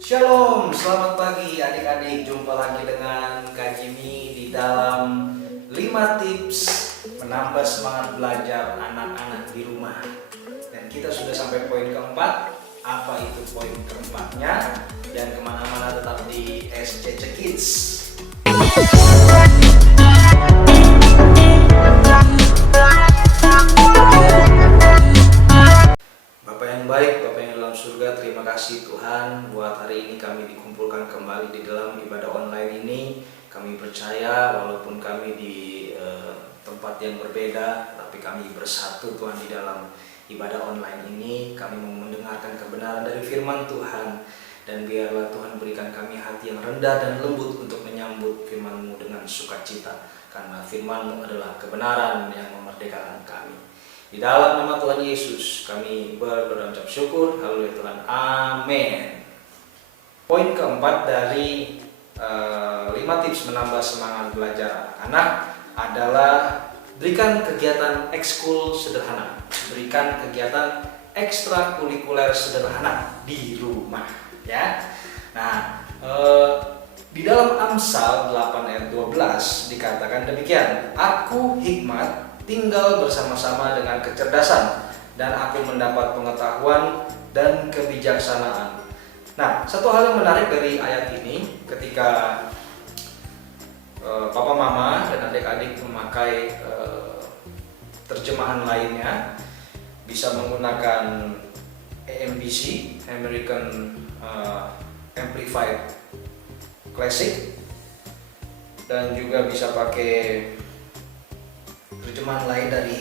Shalom, selamat pagi adik-adik. Jumpa lagi dengan Kak Jimmy di dalam 5 tips menambah semangat belajar anak-anak di rumah. Dan kita sudah sampai poin keempat. Apa itu poin keempatnya? Dan kemana-mana tetap di SCC Kids. Bapak yang baik, Bapak yang dalam surga, terima kasih Tuhan buat hari ini kami dikumpulkan kembali di dalam ibadah online ini. Kami percaya walaupun kami di tempat yang berbeda, tapi kami bersatu Tuhan di dalam ibadah online ini. Kami mau mendengarkan kebenaran dari firman Tuhan. Dan biarlah Tuhan berikan kami hati yang rendah dan lembut untuk menyambut firman-Mu dengan sukacita. Karena firman-Mu adalah kebenaran yang memerdekakan kami. Di dalam nama Tuhan Yesus kami berdoa ucap syukur. Haleluya Tuhan. Amin. Poin keempat dari 5 tips menambah semangat belajar anak-anak adalah berikan kegiatan ekskul sederhana. Berikan kegiatan ekstrakurikuler sederhana di rumah, ya. Nah, di dalam Amsal 8 ayat 12 dikatakan demikian, "Aku hikmat tinggal bersama-sama dengan kecerdasan, dan aku mendapat pengetahuan dan kebijaksanaan." Nah, satu hal yang menarik dari ayat ini, ketika papa mama dan adik-adik memakai terjemahan lainnya, bisa menggunakan AMPC, American Amplified Classic, dan juga bisa pakai terjemahan lain dari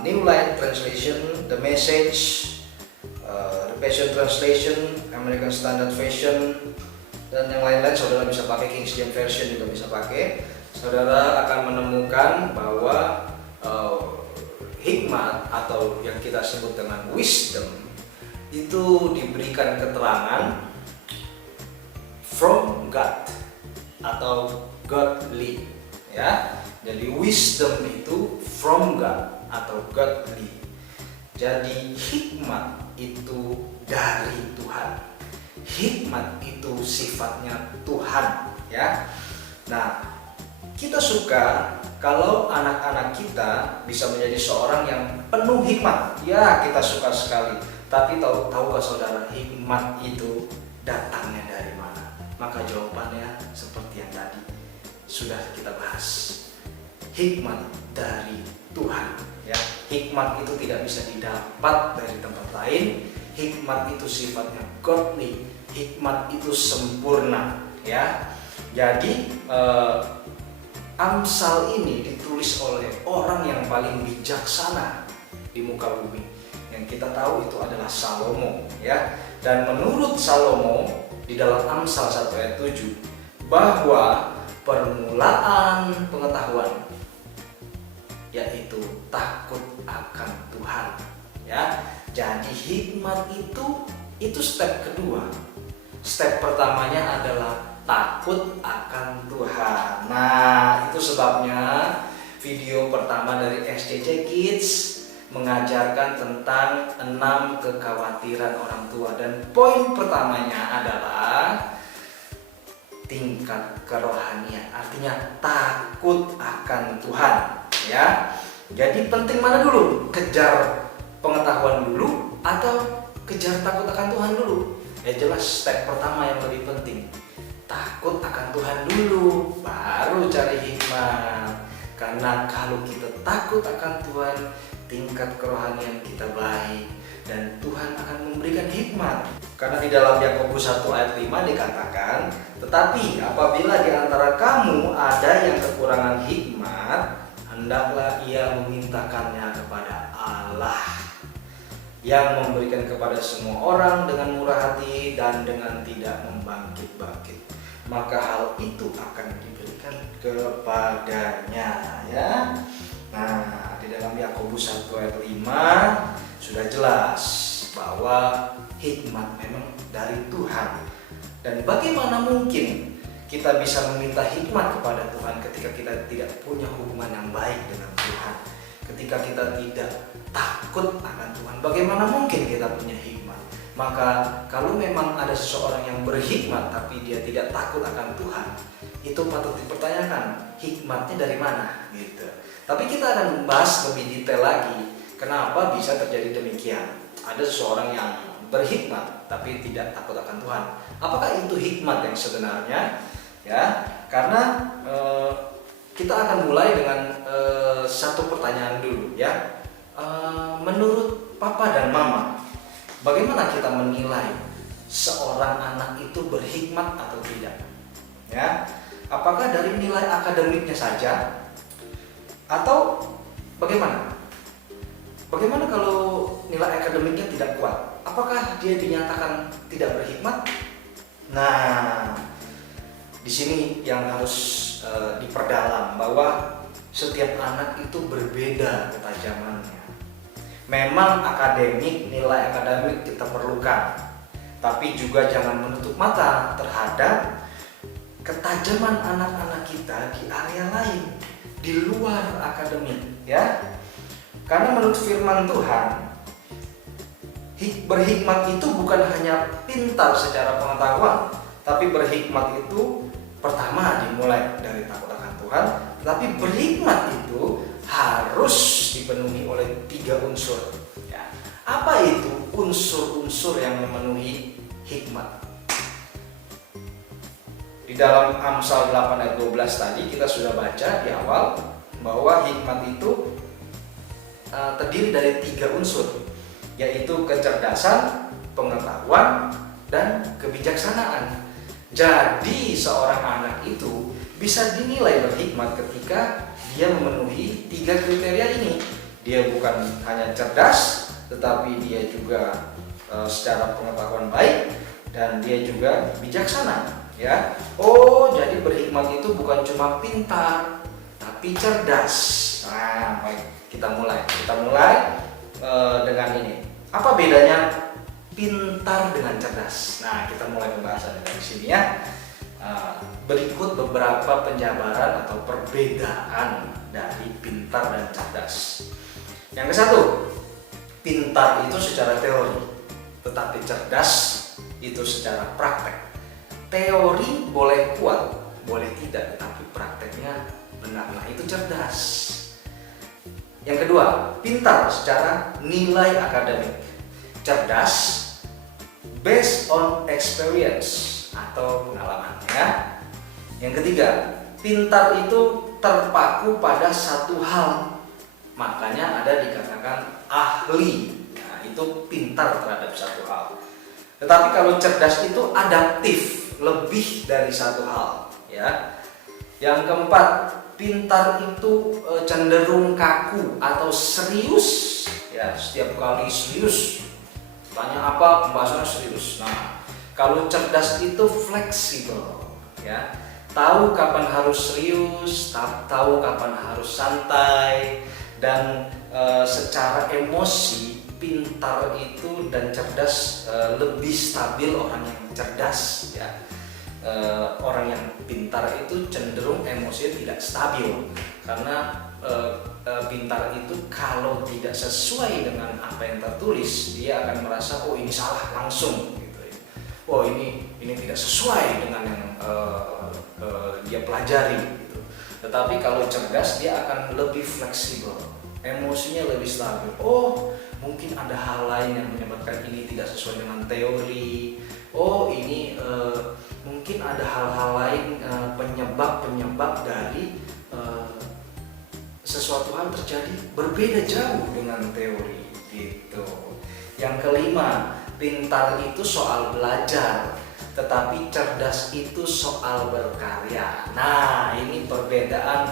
New Line Translation, The Message, The Passion Translation, American Standard Version, dan yang lain-lain. Saudara bisa pakai King James Version juga bisa pakai. Saudara akan menemukan bahwa hikmat atau yang kita sebut dengan wisdom itu diberikan keterangan from God atau godly, ya. Jadi wisdom itu from God atau godly. Jadi hikmat itu dari Tuhan. Hikmat itu sifatnya Tuhan, ya. Nah, kita suka kalau anak-anak kita bisa menjadi seorang yang penuh hikmat. Ya, kita suka sekali. Tapi tahukah saudara, hikmat itu datangnya dari mana? Maka jawabannya seperti yang tadi sudah kita bahas. Hikmat dari Tuhan, ya. Hikmat itu tidak bisa didapat dari tempat lain. Hikmat itu sifatnya godly. Hikmat itu sempurna, ya. Jadi Amsal ini ditulis oleh orang yang paling bijaksana di muka bumi. Yang kita tahu itu adalah Salomo, ya. Dan menurut Salomo di dalam Amsal 1 ayat 7 bahwa permulaan pengetahuan yaitu takut akan Tuhan, ya. Jadi hikmat itu step kedua. Step pertamanya adalah takut akan Tuhan. Nah, itu sebabnya video pertama dari SCC Kids mengajarkan tentang 6 kekhawatiran orang tua, dan poin pertamanya adalah tingkat kerohanian, artinya takut akan Tuhan, ya. Jadi penting mana dulu? Kejar pengetahuan dulu atau kejar takut akan Tuhan dulu? Ya jelas step pertama yang lebih penting. Takut akan Tuhan dulu, baru cari hikmat. Karena kalau kita takut akan Tuhan, tingkat kerohanian kita baik dan Tuhan akan memberikan hikmat. Karena di dalam Yakobus 1 ayat 5 dikatakan, "Tetapi apabila di antara kamu ada yang kekurangan hikmat, hendaklah ia memintakannya kepada Allah, yang memberikan kepada semua orang dengan murah hati dan dengan tidak membangkit-bangkit. Maka hal itu akan diberikan kepadanya." Ya. Nah, di dalam Yakobus 1 ayat 5 sudah jelas bahwa hikmat memang dari Tuhan. Dan bagaimana mungkin kita bisa meminta hikmat kepada Tuhan ketika kita tidak punya hubungan yang baik dengan Tuhan? ketika kita tidak takut akan Tuhan, bagaimana mungkin kita punya hikmat? Maka kalau memang ada seseorang yang berhikmat tapi dia tidak takut akan Tuhan, itu patut dipertanyakan hikmatnya dari mana gitu. Tapi kita akan membahas lebih detail lagi kenapa bisa terjadi demikian. Ada seseorang yang berhikmat tapi tidak takut akan Tuhan. Apakah itu hikmat yang sebenarnya? Ya, karena kita akan mulai dengan satu pertanyaan dulu ya. Menurut papa dan mama, bagaimana kita menilai seorang anak itu berhikmat atau tidak? Ya, apakah dari nilai akademiknya saja atau bagaimana? Bagaimana kalau nilai akademiknya tidak kuat? Apakah dia dinyatakan tidak berhikmat? Nah, di sini yang harus diperdalam bahwa setiap anak itu berbeda ketajamannya. Memang nilai akademik kita perlukan, tapi juga jangan menutup mata terhadap ketajaman anak-anak kita di area lain, di luar akademik, ya. Karena menurut firman Tuhan, berhikmat itu bukan hanya pintar secara pengetahuan, tapi berhikmat itu pertama dimulai dari takut akan Tuhan, tapi berhikmat itu harus dipenuhi oleh 3 unsur. Ya. Apa itu unsur-unsur yang memenuhi hikmat? Di dalam Amsal 8 ayat 12 tadi kita sudah baca di awal bahwa hikmat itu terdiri dari 3 unsur, yaitu kecerdasan, pengetahuan, dan kebijaksanaan. Jadi seorang anak itu bisa dinilai berhikmat ketika dia memenuhi 3 kriteria ini. Dia bukan hanya cerdas, tetapi dia juga secara pengetahuan baik, dan dia juga bijaksana. Ya, jadi berhikmat itu bukan cuma pintar, tapi cerdas. Nah, baik. Kita mulai dengan ini. Apa bedanya pintar dengan cerdas? Nah, kita mulai pembahasan dari sini ya. Berikut beberapa penjabaran atau perbedaan dari pintar dan cerdas. Yang ke satu, pintar itu secara teori, tetapi cerdas itu secara praktek. Teori boleh kuat, boleh tidak, tetapi prakteknya benar. Nah, itu cerdas. Yang kedua, pintar secara nilai akademik. Cerdas based on experience atau pengalaman, ya. Yang ketiga, pintar itu terpaku pada satu hal, makanya ada dikatakan ahli. Nah, itu pintar terhadap satu hal. Tetapi kalau cerdas itu adaptif, lebih dari satu hal, ya. Yang keempat, pintar itu cenderung kaku atau serius, ya. Setiap kali serius, tanya apa pembahasannya serius. Nah, kalau cerdas itu fleksibel, ya. Tahu kapan harus serius, tahu kapan harus santai, dan secara emosi pintar itu dan cerdas lebih stabil orang yang cerdas, ya. Orang yang pintar itu cenderung emosinya tidak stabil, karena pintar itu kalau tidak sesuai dengan apa yang tertulis, dia akan merasa ini salah langsung gitu. Ini tidak sesuai dengan yang dia pelajari gitu. Tetapi kalau cerdas dia akan lebih fleksibel, emosinya lebih stabil. Mungkin ada hal lain yang menyebabkan ini tidak sesuai dengan teori. Ini mungkin ada hal-hal lain, penyebab dari sesuatu hal terjadi berbeda jauh dengan teori gitu. Yang kelima, pintar itu soal belajar, tetapi cerdas itu soal berkarya. Nah, ini perbedaan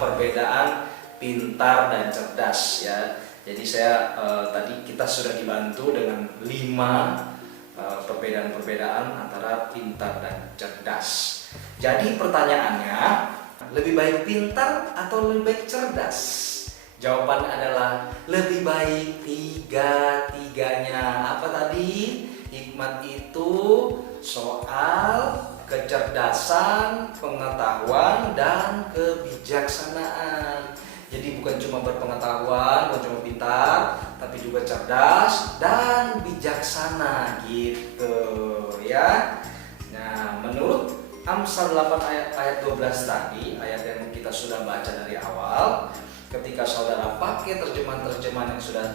pintar dan cerdas, ya. Jadi tadi kita sudah dibantu dengan 5 perbedaan antara pintar dan cerdas. Jadi pertanyaannya, lebih baik pintar atau lebih baik cerdas? Jawabannya adalah lebih baik tiga-tiganya. Apa tadi? Hikmat itu soal kecerdasan, pengetahuan, dan kebijaksanaan. Jadi bukan cuma berpengetahuan, bukan cuma pintar, tapi juga cerdas dan bijaksana gitu ya. Nah, menurut Amsal 8 ayat 12 tadi, ayat yang kita sudah baca dari awal, ketika saudara pakai terjemahan-terjemahan yang sudah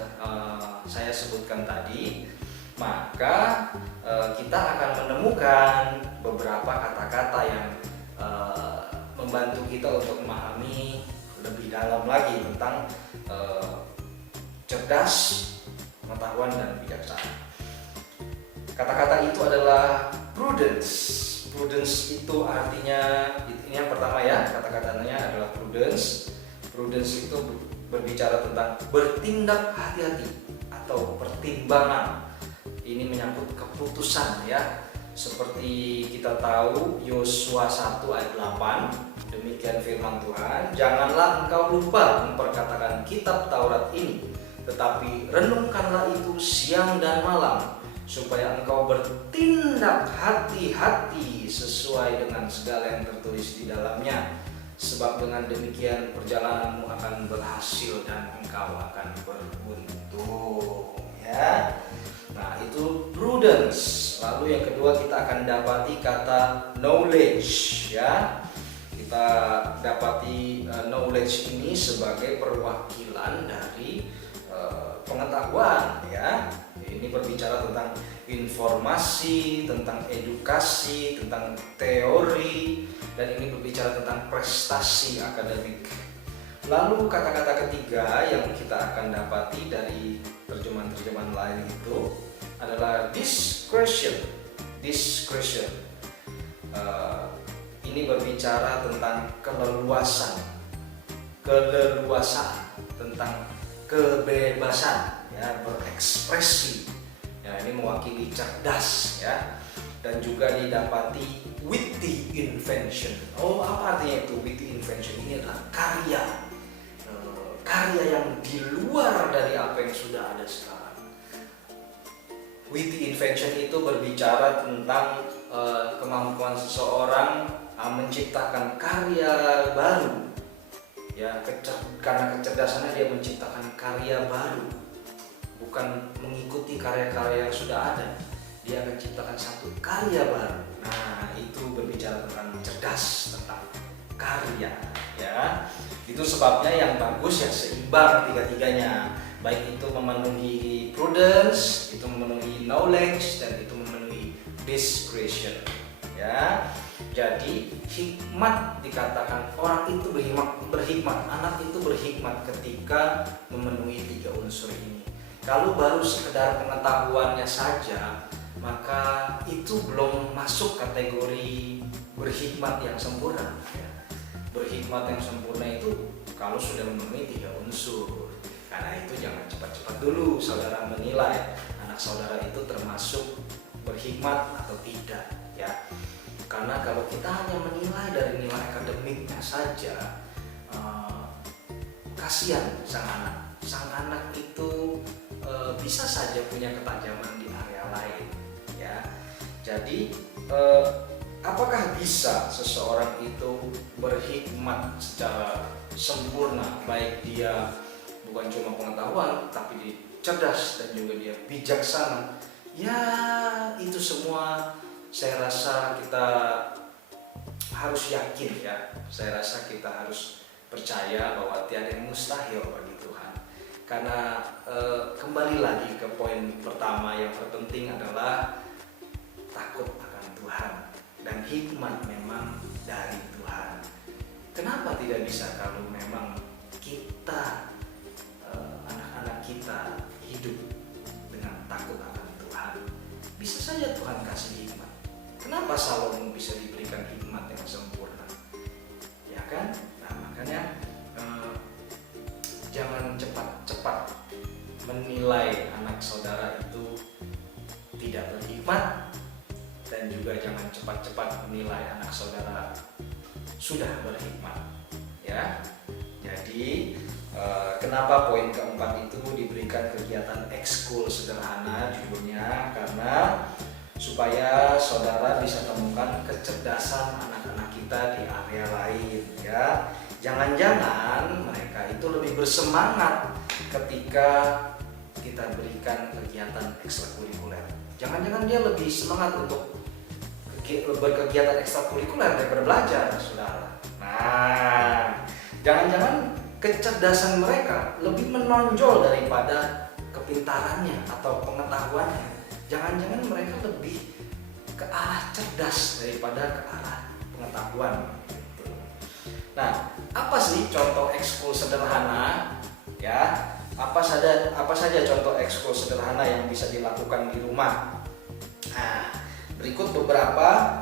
saya sebutkan tadi, maka kita akan menemukan beberapa kata-kata yang membantu kita untuk memahami lebih dalam lagi tentang cerdas, pengetahuan, dan bijaksana. Kata-kata itu adalah prudence. Prudence itu artinya, ini yang pertama ya, kata-katanya adalah prudence. Prudence itu berbicara tentang bertindak hati-hati atau pertimbangan. Ini menyangkut keputusan ya. Seperti kita tahu Yosua 1 ayat 8, demikian firman Tuhan, janganlah engkau lupa memperkatakan kitab Taurat ini, tetapi renungkanlah itu siang dan malam, supaya engkau bertindak hati-hati sesuai dengan segala yang tertulis di dalamnya. Sebab dengan demikian perjalananmu akan berhasil dan engkau akan beruntung ya. Nah, itu prudence. Lalu yang kedua kita akan dapati kata knowledge ya. Kita dapati knowledge ini sebagai perwakilan dari pengetahuan ya. Ini berbicara tentang informasi, tentang edukasi, tentang teori, dan ini berbicara tentang prestasi akademik. Lalu kata-kata ketiga yang kita akan dapati dari terjemahan-terjemahan lain itu adalah discretion. Discretion. Ini berbicara tentang keleluasan, tentang kebebasan, ya, berekspresi. Ya, ini mewakili cerdas, ya, dan juga didapati witty invention. Oh, apa artinya itu witty invention? Ini adalah karya yang di luar dari apa yang sudah ada sekarang. Witty invention itu berbicara tentang kemampuan seseorang menciptakan karya baru. Ya, karena kecerdasannya dia menciptakan karya baru, bukan mengikuti karya-karya yang sudah ada. Dia akan ciptakan satu karya baru. Nah, itu berbicara tentang cerdas, tentang karya, ya. Itu sebabnya yang bagus ya seimbang tiga-tiganya. Baik itu memenuhi prudence, itu memenuhi knowledge, dan itu memenuhi discretion, ya. Jadi hikmat dikatakan orang itu berhikmat, anak itu berhikmat ketika memenuhi tiga unsur ini. Kalau baru sekedar pengetahuannya saja, maka itu belum masuk kategori berhikmat yang sempurna. Berhikmat yang sempurna itu kalau sudah memenuhi tiga unsur. Karena itu jangan cepat-cepat dulu saudara menilai anak saudara itu termasuk berhikmat atau tidak, ya. Karena kalau kita hanya menilai dari nilai akademiknya saja, kasihan sang anak. Sang anak itu bisa saja punya ketajaman di area lain, ya. Jadi apakah bisa seseorang itu berhikmat secara sempurna, baik dia bukan cuma pengetahuan tapi dia cerdas dan juga dia bijaksana? Ya, itu semua saya rasa kita harus yakin, ya. Saya rasa kita harus percaya bahwa tiada yang mustahil bagi Tuhan. Karena kembali lagi ke poin pertama yang terpenting adalah takut akan Tuhan dan hikmat memang dari Tuhan. Kenapa tidak bisa kalau memang kita, anak-anak kita hidup dengan takut akan Tuhan? Bisa saja Tuhan kasih hikmat. Kenapa Salomo bisa diberikan hikmat yang sempurna? Ya kan? Nah, makanya jangan cepat-cepat menilai anak saudara itu tidak berhikmat, dan juga jangan cepat-cepat menilai anak saudara sudah berhikmat, ya. Jadi kenapa poin keempat itu diberikan kegiatan ekskul sederhana judulnya? Karena supaya saudara bisa temukan kecerdasan anak-anak kita di area lain, ya. Jangan-jangan mereka itu lebih bersemangat ketika kita berikan kegiatan ekstrakurikuler. Jangan-jangan dia lebih semangat untuk berkegiatan ekstrakurikuler daripada belajar, saudara. Nah, jangan-jangan kecerdasan mereka lebih menonjol daripada kepintarannya atau pengetahuannya. Jangan-jangan mereka lebih ke arah cerdas daripada ke arah pengetahuan. Nah, apa sih contoh ekskul sederhana? Ya, apa saja contoh ekskul sederhana yang bisa dilakukan di rumah? Nah, berikut beberapa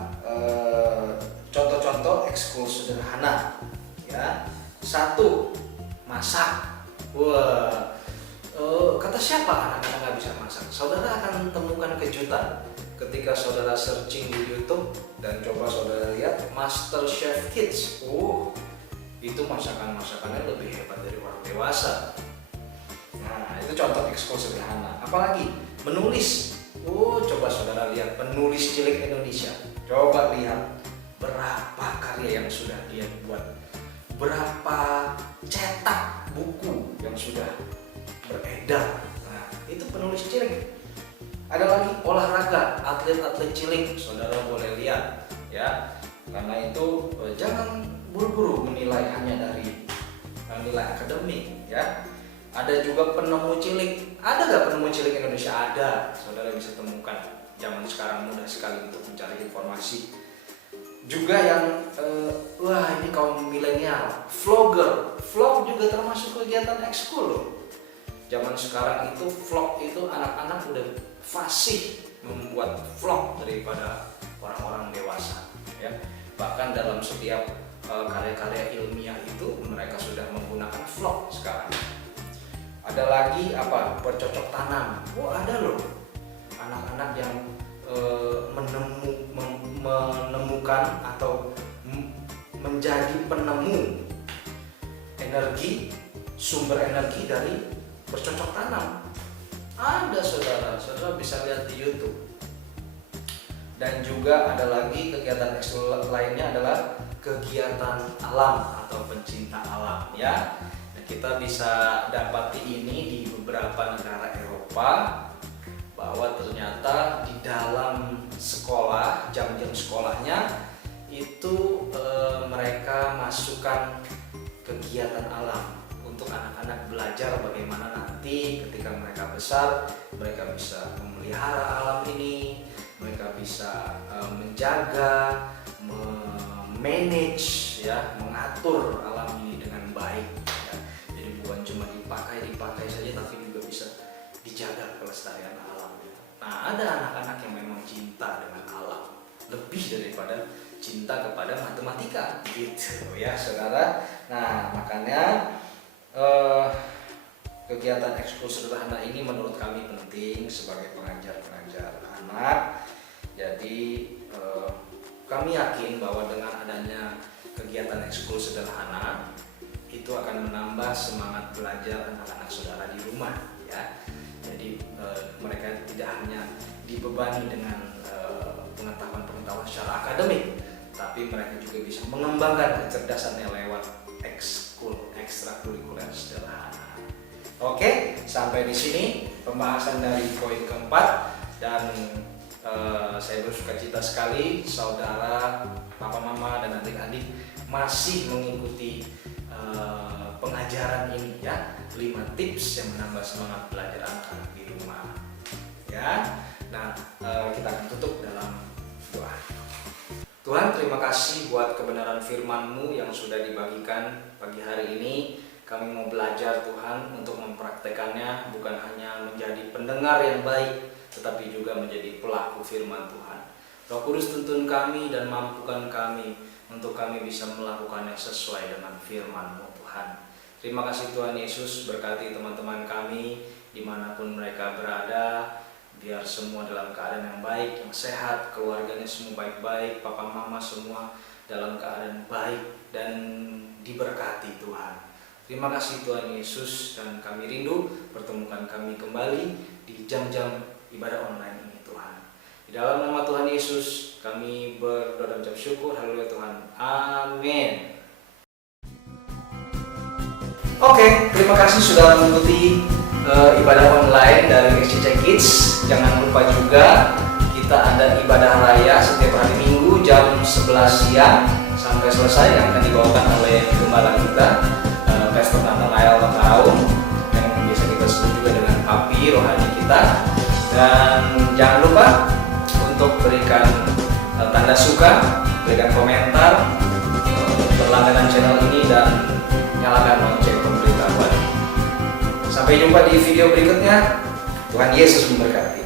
contoh-contoh ekskul sederhana. Ya, 1. Masak. Wah, kata siapa anak-anak nggak bisa masak? Saudara akan temukan kejutan ketika saudara searching di YouTube dan coba saudara lihat Master Chef Kids. Itu masakannya lebih hebat dari orang dewasa. Nah, itu contoh ekskul sederhana. Apalagi menulis. Coba saudara lihat penulis cilik Indonesia. Coba lihat berapa karya yang sudah dia buat, berapa cetak buku yang sudah beredar. Nah, itu penulis cilik. Ada lagi olahraga, atlet-atlet cilik, saudara boleh lihat ya. Karena itu jangan buru-buru menilai hanya dari nilai akademik ya. Ada juga penemu cilik. Ada nggak penemu cilik Indonesia? Ada. Saudara bisa temukan. Zaman sekarang mudah sekali untuk mencari informasi. Juga yang ini kaum milenial, vlogger. Vlog juga termasuk kegiatan ekskul loh. Zaman sekarang itu vlog itu anak-anak udah fasih membuat vlog daripada orang-orang dewasa ya. Bahkan dalam setiap karya-karya ilmiah itu mereka sudah menggunakan vlog sekarang. Ada lagi bercocok tanam. Ada loh anak-anak yang menemukan atau menjadi penemu sumber energi dari bercocok tanam. Ada saudara bisa lihat di YouTube. Dan juga ada lagi kegiatan ekskul lainnya adalah kegiatan alam atau pencinta alam ya. Kita bisa dapati ini di beberapa negara Eropa, bahwa ternyata di dalam sekolah, jam-jam sekolahnya itu mereka masukkan kegiatan alam untuk anak-anak belajar bagaimana nanti ketika mereka besar mereka bisa memelihara alam ini, mereka bisa menjaga, manage ya, mengatur alam ini dengan baik ya. Jadi bukan cuma dipakai saja, tapi juga bisa dijaga kelestarian alam. Nah, ada anak-anak yang memang cinta dengan alam lebih daripada cinta kepada matematika gitu ya saudara. Nah, makanya kegiatan ekskul sederhana ini menurut kami penting sebagai pengajar anak. Jadi kami yakin bahwa dengan adanya kegiatan ekskul sederhana itu akan menambah semangat belajar anak-anak saudara di rumah ya. Jadi mereka tidak hanya dibebani dengan pengetahuan secara akademik, tapi mereka juga bisa mengembangkan kecerdasannya lewat ekstrakurikuler sederhana. Oke, sampai di sini pembahasan dari poin keempat, dan saya bersukacita sekali saudara, papa mama dan adik-adik masih mengikuti pengajaran ini ya. 5 tips yang menambah semangat belajar anak-anak di rumah ya. Nah, kita akan tutup dalam doa. Tuhan, terima kasih buat kebenaran firman-Mu yang sudah dibagikan pagi hari ini. Kami mau belajar Tuhan untuk mempraktekannya, bukan hanya menjadi pendengar yang baik, tetapi juga menjadi pelaku firman Tuhan. Roh Kudus, tuntun kami dan mampukan kami untuk kami bisa melakukannya sesuai dengan firman-Mu Tuhan. Terima kasih Tuhan Yesus, berkati teman-teman kami dimanapun mereka berada, biar semua dalam keadaan yang baik, yang sehat, keluarganya semua baik-baik, papa mama semua dalam keadaan baik dan diberkati Tuhan. Terima kasih Tuhan Yesus, dan kami rindu pertemukan kami kembali di jam-jam ibadah online ini Tuhan. Di dalam nama Tuhan Yesus kami berdoa dan ucap syukur. Haleluya Tuhan. Amin. Oke, terima kasih sudah mengikuti ibadah online dari SCC Kids. Jangan lupa juga kita ada ibadah raya setiap hari Minggu jam 11 siang sampai selesai yang akan dibawakan oleh gembala kita, Pastor Nathanael Taraung, yang biasa kita sebut juga dengan Papi rohani kita. Dan jangan lupa untuk berikan tanda suka, berikan komentar, berlangganan channel ini, dan nyalakan lonceng pemberitahuan. Sampai jumpa di video berikutnya. Tuhan Yesus memberkati.